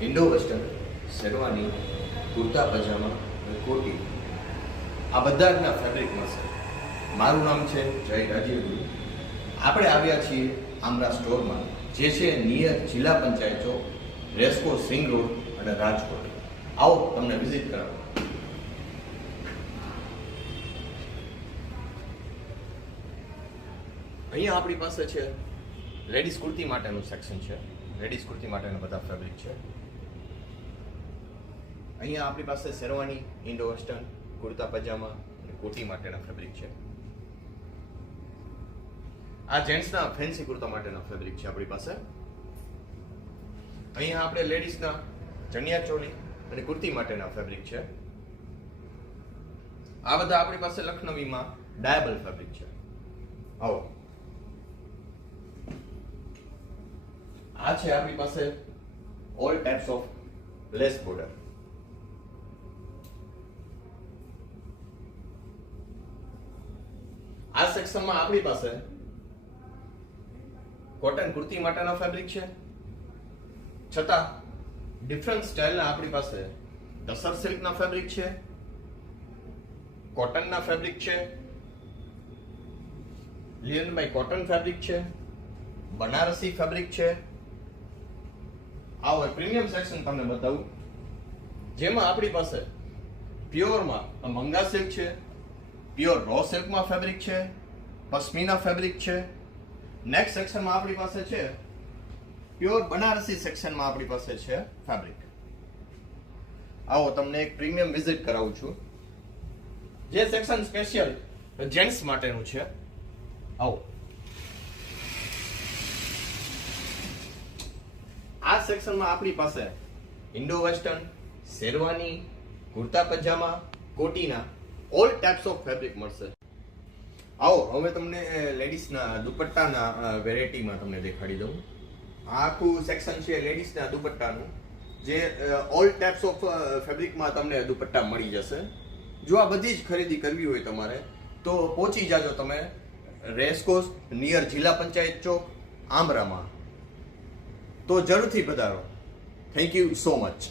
Indo western, sherwani, kurta પજામા અને કોટી આ બધા જ ફેબ્રિક મળશે. મારું નામ છે જય ગાજીગુરુ. આપણે આવ્યા છીએ આમરા સ્ટોરમાં, જે છે નિયર જિલ્લા પંચાયત ચોક, રેસકોર્સ સિંગ રોડ અને રાજકોટ. આવો તમને વિઝિટ કરાવો. અહીંયા આપણી પાસે છે લેડીઝ કુર્તી માટેનું સેક્શન છે. લેડીઝ કુર્તી માટેના બધા ફેબ્રિક છે. અહીંયા આપણી પાસે શેરવાની, ઇન્ડો વેસ્ટર્ન, કુર્તા પજામા અને કોટી માટેના ફેબ્રિક છે. આ જેન્ટ્સના ફેન્સી કુર્તા માટેના ફેબ્રિક છે આપણી પાસે. અહીંયા આપણે લેડીઝના ચણિયા ચોલી અને કુર્તી માટેના ફેબ્રિક છે. આ બધા આપણી પાસે લખનવીમાં ડાયેબલ ફેબ્રિક છે. આવો, આ છે આપણી પાસે all types of lace border. આ સેક્શનમાં આપણી પાસે કોટન કુર્તી માટેના ફેબ્રિક છે, છતાં ડિફરન્ટ સ્ટાઇલના આપણી પાસે ટસર સિલ્કના ફેબ્રિક છે, કોટનના ફેબ્રિક છે, લિનન બાય કોટન ફેબ્રિક છે, બનારસી ફેબ્રિક છે. આવો પ્રીમિયમ સેક્શન તમને બતાવું, જેમાં આપણી પાસે પ્યોરમાં મંગા સિલ્ક છે, પ્યોર રો સિલ્કમાં ફેબ્રિક છે, પશ્મિના ફેબ્રિક છે. નેક્સ્ટ સેક્શનમાં આપણી પાસે છે પ્યોર બનારસી સેક્શનમાં આપણી પાસે છે ફેબ્રિક. આવો તમને એક પ્રીમિયમ વિઝિટ કરાવું છું, જે સેક્શન સ્પેશિયલ જેન્ટ્સ માટેનું છે. આવો, આ સેક્શનમાં આપણી પાસે ઇન્ડો વેસ્ટર્ન, શેરવાની, કુર્તા પજામા, કોટીના ઓલ ટાઈપ્સ ઓફ ફેબ્રિક મળશે. આવો હવે તમને લેડીઝના દુપટ્ટાના વેરાયટીમાં તમને દેખાડી દઉં. આ આખું સેક્શન છે લેડીઝના દુપટ્ટાનું, જે ઓલ ટાઈપ્સ ઓફ ફેબ્રિકમાં તમને દુપટ્ટા મળી જશે. જો આ બધી જ ખરીદી કરવી હોય તમારે તો પહોંચી જાજો તમે રેસકોર્સ નિયર જિલ્લા પંચાયત ચોક, આમરામાં. તો જરૂરથી પધારો. Thank you so much.